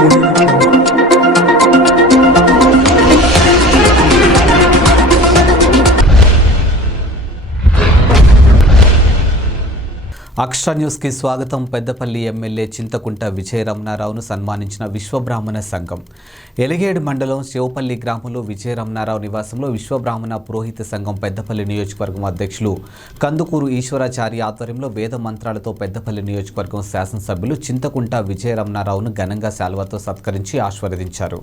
Thank you. Akshara న్యూస్కి స్వాగతం. Peddapalli MLA Chintakunta విజయరమణారావును సన్మానించిన విశ్వబ్రాహ్మణ సంఘం. ఎలిగేడు మండలం శివపల్లి గ్రామంలో విజయరమణారావు నివాసంలో విశ్వబ్రాహ్మణ పురోహిత సంఘం పెద్దపల్లి నియోజకవర్గం అధ్యక్షులు కందుకూరు ఈశ్వరాచారి ఆధ్వర్యంలో వేద మంత్రాలతో పెద్దపల్లి నియోజకవర్గం శాసనసభ్యులు చింతకుంట విజయరమణారావును ఘనంగా శాల్వాతో సత్కరించి ఆశీర్వదించారు.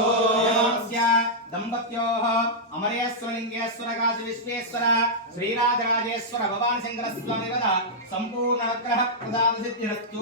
దంపత్యోః అమరేశ్వరలింగేశ్వర కాశీ విశ్వేశ్వర శ్రీరాజరాజేశ్వర భవాన్ శంకర స్వామి వద సంపూర్ణ ప్రదాన సిద్ధిరస్తు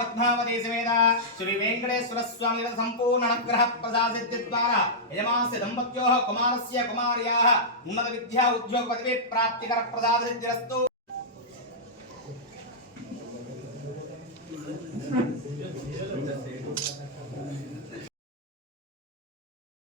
పద్మావతి శ్రీ వెంకటేశ్వర స్వామి సంపూర్ణ అనుగ్రహ ప్రసాదిద్ది ద్వారా యజమానస్య దంపత్యో కుమారస్య కుమార్యాः. ఉన్నత విద్యా ఉద్యోగ పదవి ప్రాప్తికర ప్రసాదిద్దిరస్తు